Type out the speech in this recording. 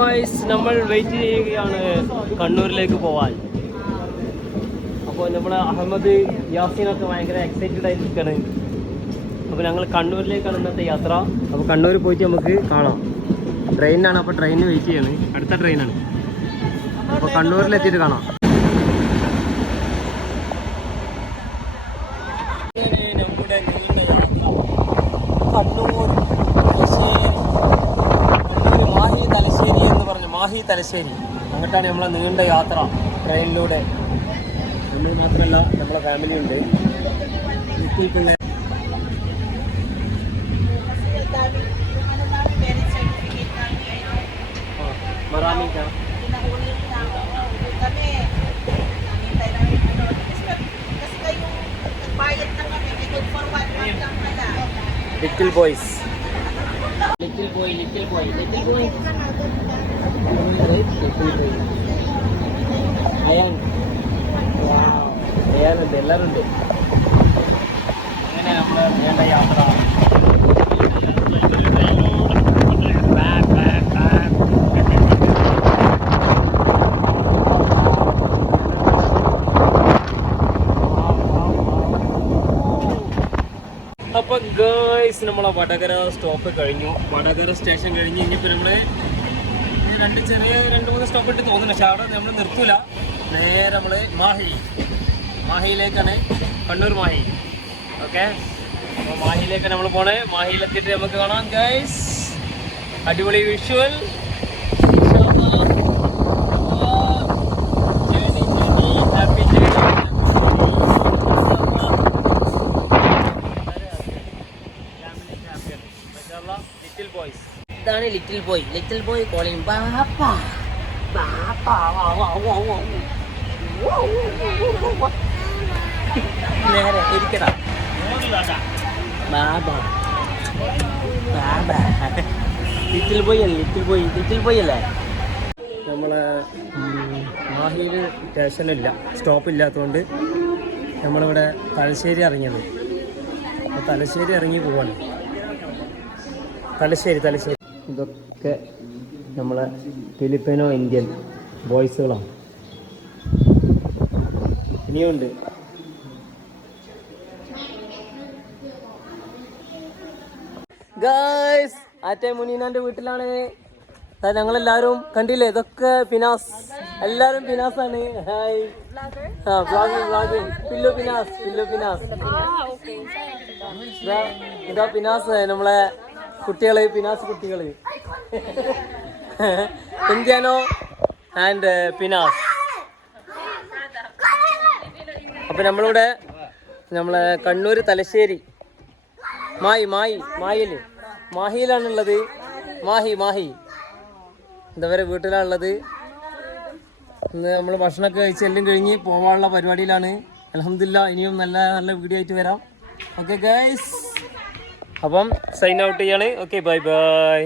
Guys നമ്മൾ wait ചെയ്യുകയാണ് കണ്ണൂരിലേക്ക് പോവാൻ. അപ്പോൾ നമ്മൾ അഹമ്മദ് യാസീനൊക്കെ ഭയങ്കര എക്സൈറ്റഡ് ആയി നിൽക്കുകയാണ്. അപ്പോൾ ഞങ്ങൾ കണ്ണൂരിലേക്കാണ് ഇന്നത്തെ യാത്ര. അപ്പോൾ കണ്ണൂർ പോയിട്ട് നമുക്ക് കാണാം. ട്രെയിനിനാണ്, അപ്പോൾ ട്രെയിനിന് വെയിറ്റ് ചെയ്യാണ്. അടുത്ത ട്രെയിനാണ്. അപ്പോൾ കണ്ണൂരിലെത്തിയിട്ട് കാണാം. നമ്മുടെ കണ്ണൂർ തലശ്ശേരി എന്ന് പറഞ്ഞു, മാഹി തലശ്ശേരി, അങ്ങോട്ടാണ് നമ്മളെ നീണ്ട യാത്ര ട്രെയിനിലൂടെ. നമ്മൾ മാത്രമല്ല, നമ്മളെ ഫാമിലി ഉണ്ട്. എത്തിയിട്ടുണ്ട്. Little boys, little boy, little boy, little boy, അയാളുണ്ട്, എല്ലാവരും ഉണ്ട്. അങ്ങനെ നമ്മൾ നീണ്ട യാത്ര. അപ്പൊ ഗേൾസ്, നമ്മളെ വടകര സ്റ്റോപ്പ് കഴിഞ്ഞു. വടകര സ്റ്റേഷൻ കഴിഞ്ഞ് ഇനിയിപ്പോൾ നമ്മൾ രണ്ട് മൂന്ന് സ്റ്റോപ്പ് ഇട്ട് തോന്നുന്നു. പക്ഷെ അവിടെ നമ്മൾ നിർത്തൂല. നേരെ നമ്മൾ മാഹിയിലേക്കാണ്, കണ്ണൂർ മാഹി. ഓക്കെ, അപ്പോൾ മാഹിയിലേക്കാണ് നമ്മൾ പോണേ. മാഹിയിലെത്തിയിട്ട് നമുക്ക് കാണാം ഗേൾസ്. അടിപൊളി വിഷ്വൽ. ഇതാണ് little boy. Little boy calling ബാപ്പ ബാപ്പ. നേരെ ഇരിക്കടാ ബാബ ബാബ. ലിറ്റിൽ ബോയ് അല്ലേ, ലിറ്റിൽ ബോയ്, ലിറ്റിൽ ബോയ് അല്ലേ. നമ്മളെ മാഹിയിൽ സ്റ്റേഷനില്ല, സ്റ്റോപ്പില്ലാത്തതുകൊണ്ട് നമ്മളിവിടെ തലശ്ശേരി ഇറങ്ങിയത്. അപ്പോൾ തലശ്ശേരി ഇറങ്ങി പോവാണ്. തലശ്ശേരി. ഇതൊക്കെ നമ്മളെ ഫിലിപ്പിനോ ഇന്ത്യൻ ബോയ്സുകളാണ്. ഇനിയുണ്ട്. ഗായ്സ്, ആറ്റേ മുനീനാൻ്റെ വീട്ടിലാണ് ഞങ്ങളെല്ലാവരും. കണ്ടില്ലേ, ഇതൊക്കെ പിനാസ്, എല്ലാവരും പിനാസാണ്. ഹായ്. വ്ളോഗിങ്. പില്ലു പിനാസ്. ഇതാ പിനാസ്, നമ്മളെ കുട്ടികള്, പിനാസ് കുട്ടികള്. ഇന്ത്യാനോ ആൻഡ് പിനാസ്. അപ്പം നമ്മളിവിടെ നമ്മളെ കണ്ണൂർ തലശ്ശേരി മാഹിയിലാണുള്ളത്. മാഹി ഇതവരെ വീട്ടിലാണുള്ളത്. ഇന്ന് നമ്മൾ ഭക്ഷണമൊക്കെ കഴിച്ച് എല്ലാം കഴിഞ്ഞ് പോകാനുള്ള പരിപാടിയിലാണ്. അൽഹംദുലില്ലാഹ്, ഇനിയും നല്ല നല്ല വീഡിയോ ആയിട്ട് വരാം. ഓക്കെ ഗൈസ്, അപ്പം സൈൻ ഔട്ട് ചെയ്യാണ്. Okay, bye bye.